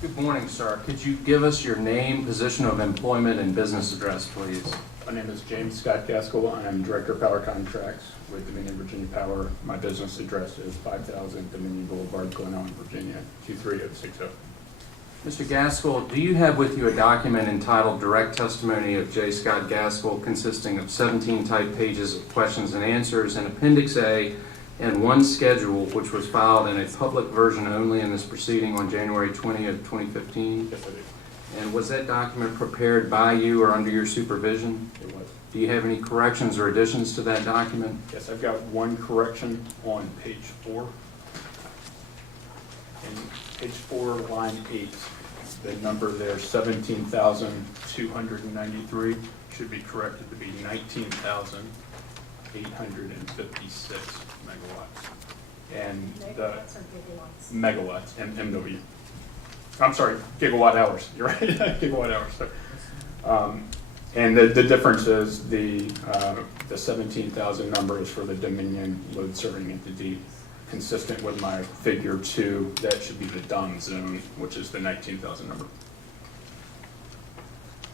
Good morning, sir. Could you give us your name, position of employment, and business address, please? My name is James Scott Gaskill. I'm Director of Power Contracts with Dominion Virginia Power. My business address is 5000 Dominion Boulevard, Glen Ellen, Virginia, 23060. Mr. Gaskill, do you have with you a document entitled Direct Testimony of J. Scott Gaskill consisting of 17 typed pages of questions and answers and Appendix A and one schedule which was filed in a public version only in this proceeding on January 20th, 2015? Yes, I do. And was that document prepared by you or under your supervision? It was. Do you have any corrections or additions to that document? Yes, I've got one correction on page 4. In page 4, line 8, the number there, 17,293, should be corrected to be 19,856 megawatts. And the Megawatts or gigawatts? megawatts, MW. I'm sorry, gigawatt hours. You're right, gigawatt hours. So, and the difference is the 17,000 number is for the Dominion load serving entity, consistent with my figure 2. That should be the DOM zone, which is the 19,000 number.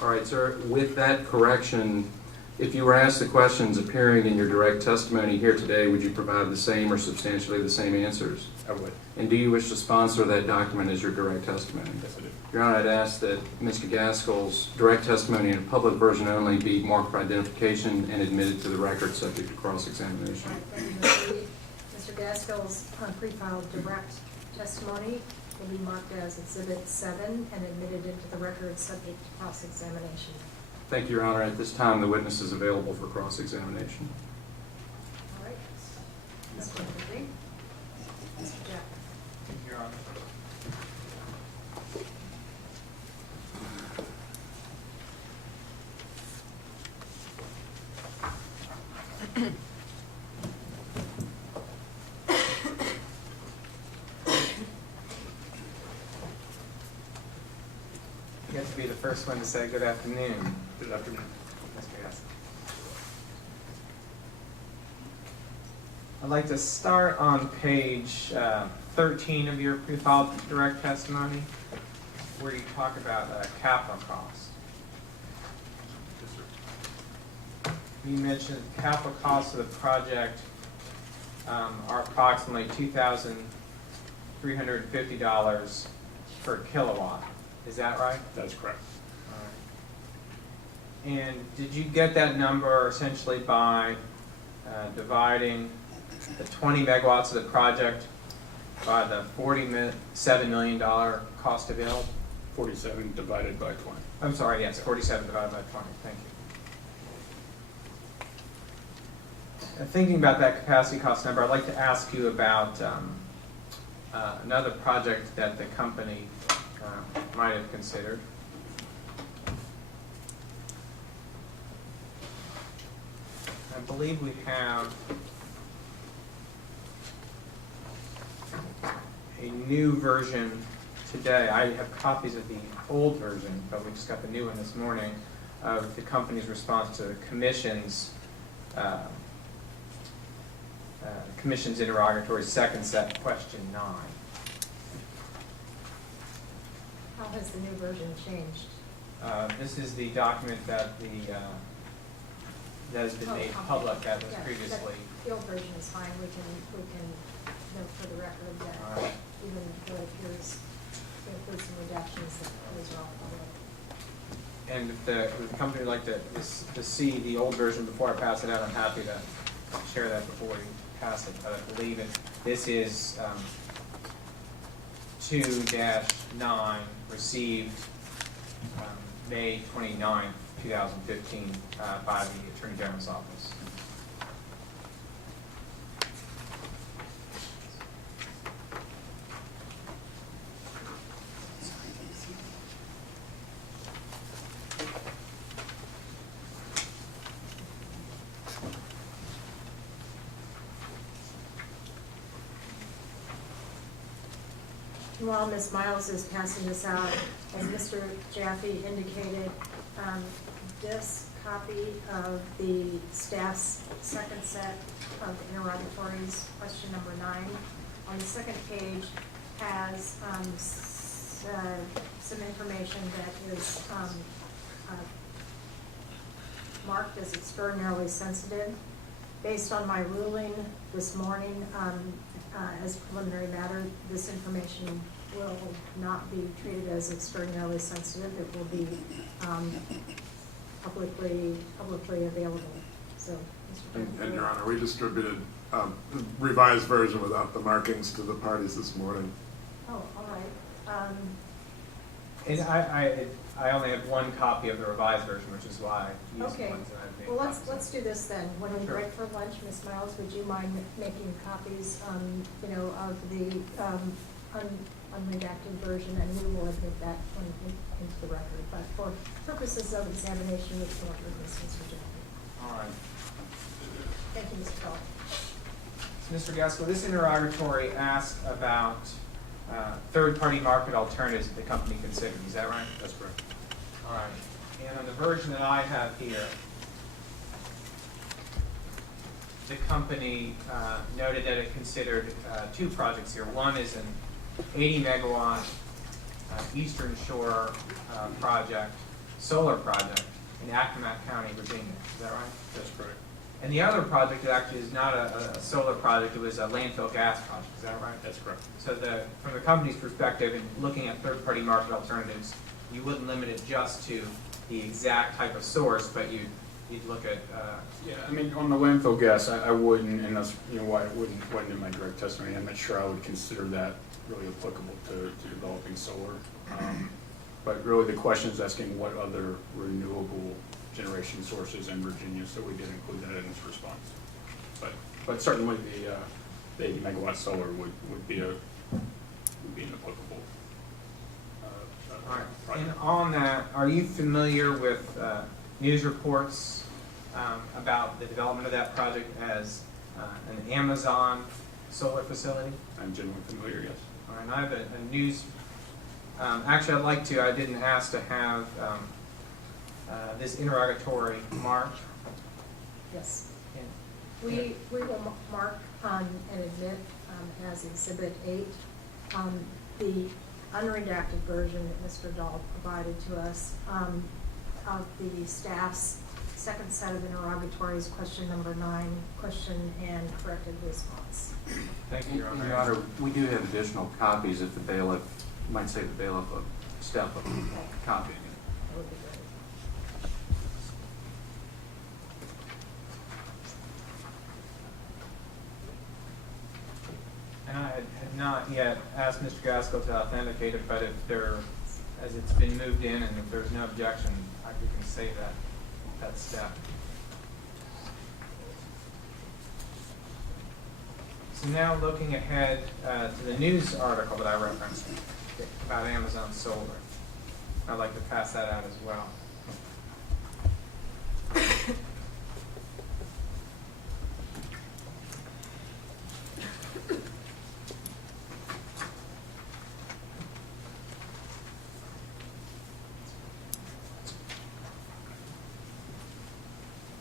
All right, sir. With that correction, if you were asked the questions appearing in your direct testimony here today, would you provide the same or substantially the same answers? I would. And do you wish to sponsor that document as your direct testimony? Yes, I do. Your Honor, I'd ask that Mr. Gaskill's direct testimony in a public version only be marked for identification and admitted to the record subject to cross-examination. All right, thank you, Mr. Reed. Mr. Gaskill's pre-filed direct testimony will be marked as Exhibit 7 and admitted into the record subject to cross-examination. Thank you, Your Honor. At this time, the witness is available for cross-examination. All right. Mr. Reed. Mr. Jack. Your Honor. You get to be the first one to say good afternoon. Good afternoon. Mr. Gaskill. I'd like to start on page 13 of your pre-filed direct testimony, where you talk about capital costs. Yes, sir. You mentioned capital costs of the project are approximately $2,350 per kilowatt. Is that right? That's correct. All right. And did you get that number essentially by dividing the 20 megawatts of the project by the $47 million cost to build? 47 divided by 20. I'm sorry, yes, 47 divided by 20. Thank you. Thinking about that capacity cost number, I'd like to ask you about another project that the company might have considered. I believe we have a new version today. I have copies of the old version, but we just got the new one this morning, of the company's response to the Commission's interrogatory second set, question 9. How has the new version changed? This is the document that that has been made public that was Yeah, previously. The old version is fine. We can note for the record that All right. even though it appears to include some redactions, that those are all public. And if the company would like to see the old version before I pass it out, I'm happy to share that before we pass it. But I believe this is 2-9, received May 29th, 2015 by the Attorney General's office. While Ms. Miles is passing this out, as Mr. Jaffe indicated, this copy of the staff's second set of interrogatories, question number 9, on the second page has some information that is marked as extraordinarily sensitive. Based on my ruling this morning, as preliminary matter, this information will not be treated as extraordinarily sensitive. It will be publicly available. So, Mr. And Chairman. Your Honor, we distributed the revised version without the markings to the parties this morning. Oh, all right. And I only have one copy of the revised version, which is why I used the Okay. ones that I've made. Well, copies of. let's do this then. When we Sure. break for lunch, Ms. Miles, would you mind making copies, of the unredacted version, and we will admit that into the record. But for purposes of examination, we can work with this, Mr. Jaffe. All right. Thank you, Mr. Paul. So, Mr. Gaskill, this interrogatory asked about third-party market alternatives that the company considered. Is that right? That's correct. All right. And on the version that I have here, the company noted that it considered two projects here. One is an 80 megawatt Eastern Shore project, solar project in Accomack County, Virginia. Is that right? That's correct. And the other project actually is not a solar project, it was a landfill gas project. Is that right? That's correct. So from the company's perspective, in looking at third-party market alternatives, you wouldn't limit it just to the exact type of source, but you'd look at, Yeah, I mean, on the landfill gas, I wouldn't, and that's, why it wasn't in my direct testimony. I'm not sure I would consider that really applicable to developing solar. But really the question is asking what other renewable generation sources in Virginia, so we did include that in this response. But certainly the 80 megawatt solar would be an applicable all right. project. And on that, are you familiar with news reports about the development of that project as an Amazon solar facility? I'm generally familiar, yes. All right, and I have a news, actually I didn't ask to have this interrogatory marked. Yes. And- We will mark and admit as Exhibit 8 the unredacted version that Mr. Dahl provided to us of the staff's second set of interrogatories, question number 9, question and corrected response. Thank you, Your Honor. Your Honor, we do have additional copies if the bailiff, might say the bailiff a step of copying it. That would be great. And I had not yet asked Mr. Gaskill to authenticate it, but if as it's been moved in and if there's no objection, we can say that step. So now looking ahead to the news article that I referenced about Amazon Solar. I'd like to pass that out as well.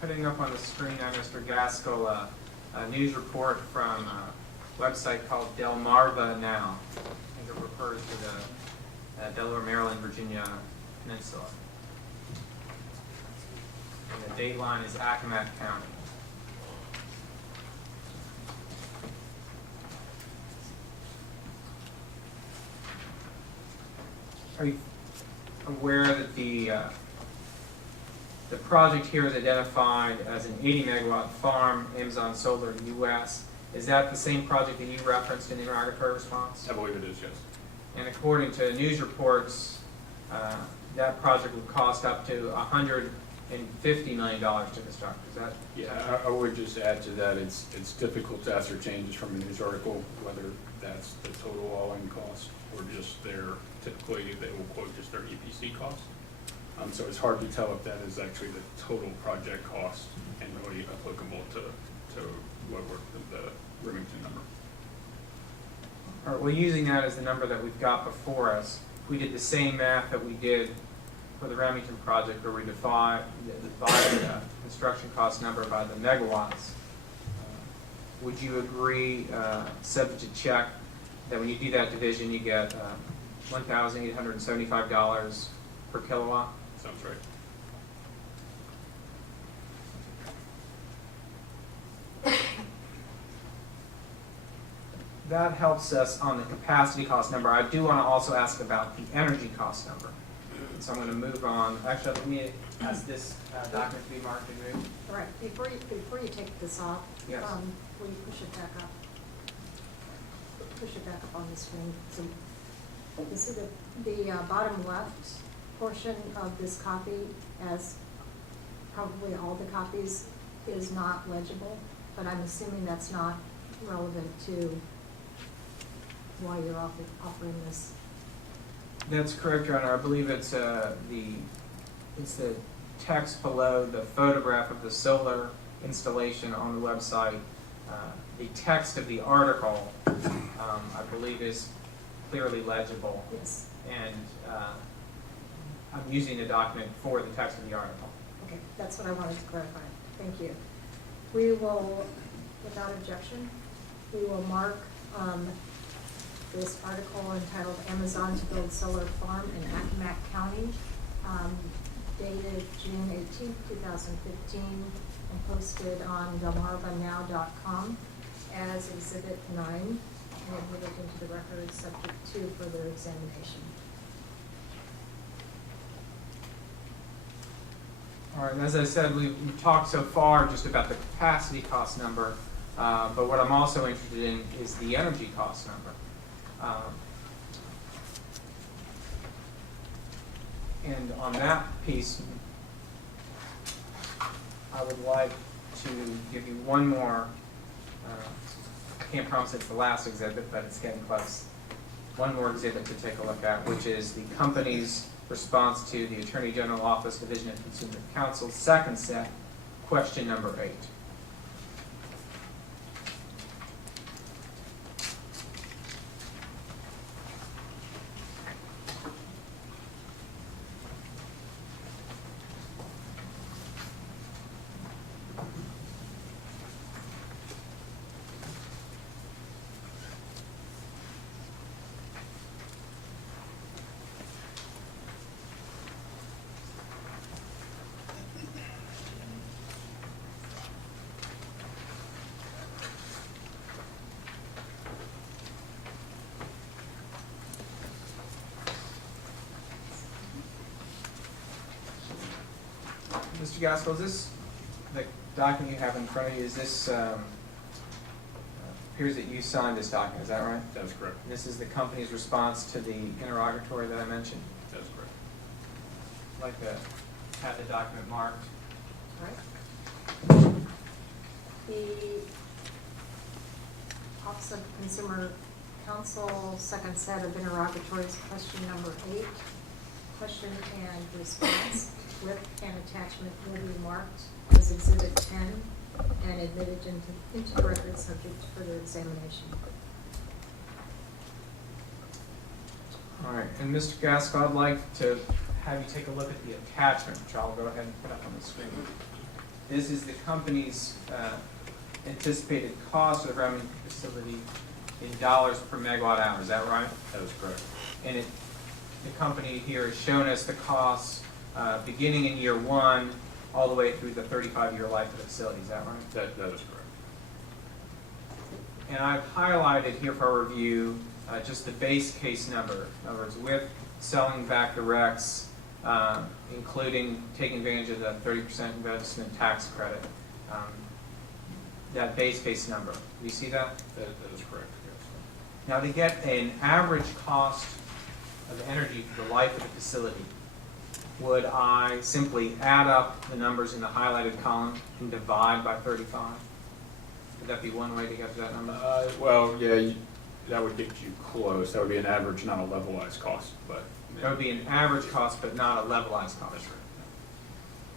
Putting up on the screen now, Mr. Gaskill, a news report from a website called Delmarva Now. I think it refers to the Delaware, Maryland, Virginia Peninsula. And the date line is Accomack County. Are you aware that the project here is identified as an 80 megawatt farm, Amazon Solar US? Is that the same project that you referenced in the interrogatory response? I believe it is, yes. And according to news reports, that project would cost up to $150 million to construct. Is that? Yeah, I would just add to that, it's difficult to ascertain just from a news article whether that's the total all-in cost or just typically they will quote just their EPC cost. So it's hard to tell if that is actually the total project cost and really applicable to what the Remington number. All right, well, using that as the number that we've got before us, if we did the same math that we did for the Remington project where we divided the construction cost number by the megawatts, would you agree, subject to check, that when you do that division, you get $1,875 per kilowatt. Sounds right. That helps us on the capacity cost number. I do want to also ask about the energy cost number. So I'm going to move on. Actually, let me ask this document to be marked and moved. All right, before you take this off, Yes. will you push it back up? Push it back up on the screen. So you see the bottom left portion of this copy, as probably all the copies, is not legible, but I'm assuming that's not relevant to why you're offering this. That's correct, Your Honor. I believe it's the text below the photograph of the solar installation on the website. The text of the article, I believe, is clearly legible, Yes. and I'm using the document for the text of the article. Okay, that's what I wanted to clarify. Thank you. We will, without objection, we will mark this article entitled Amazon to Build Solar Farm in Accomack County, dated June 18th, 2015, and posted on delmarvanow.com as Exhibit 9, and admitted into the record subject to further examination. All right, and as I said, we've talked so far just about the capacity cost number, but what I'm also interested in is the energy cost number. And on that piece, I would like to give you one more, I can't promise it's the last exhibit, but it's getting close. One more exhibit to take a look at, which is the company's response to the Attorney General Office Division of Consumer Counsel, second set, question number 8. Mr. Gaskill, is this the document you have in front of you? Is this, appears that you signed this document, is that right? That's correct. This is the company's response to the interrogatory that I mentioned. That's correct. I'd like to have the document marked. All right. The Office of Consumer Counsel, second set of interrogatories, question number 8. Question and response with an attachment will be marked as Exhibit 10 and admitted into the record subject to further examination. All right, and Mr. Gaskill, I'd like to have you take a look at the attachment, which I'll go ahead and put up on the screen. This is the company's anticipated cost of the Remington facility in dollars per megawatt hour. Is that right? That is correct. And the company here has shown us the costs beginning in year 1 all the way through the 35-year life of the facility. Is that right? That is correct. And I've highlighted here for our review just the base case number. In other words, with selling back the RECs, including taking advantage of the 30% investment tax credit, that base case number. Do you see that? That is correct, yes. Now, to get an average cost of energy for the life of the facility, would I simply add up the numbers in the highlighted column and divide by 35? Would that be one way to get to that number? Well, yeah, that would get you close. That would be an average, not a levelized cost, but. That would be an average cost, but not a levelized cost.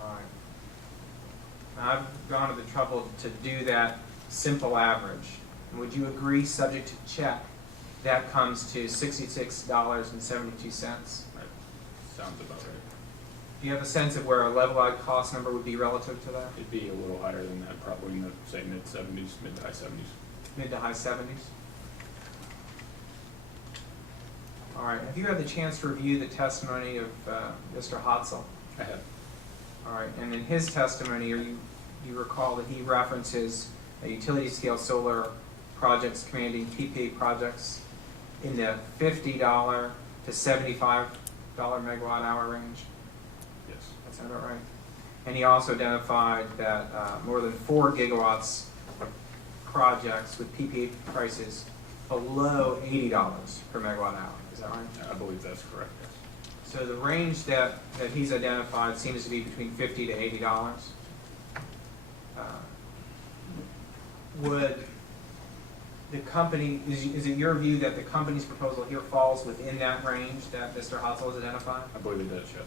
All right. Now, I've gone to the trouble to do that simple average. And would you agree, subject to check, that comes to $66.72? That sounds about right. Do you have a sense of where a levelized cost number would be relative to that? It'd be a little higher than that, probably in the, say, mid-70s, mid to high 70s. Mid to high 70s? All right, have you had the chance to review the testimony of Mr. Hotzel? I have. All right, and in his testimony, you recall that he references utility scale solar projects, commanding PPA projects in the $50 to $75 megawatt hour range? Yes. That sound about right? And he also identified that more than 4 gigawatts of projects with PPA prices below $80 per megawatt hour. Is that right? I believe that's correct, yes. So the range that he's identified seems to be between $50 to $80. Would the company, is it your view that the company's proposal here falls within that range that Mr. Hotzel has identified? I believe it does, yes.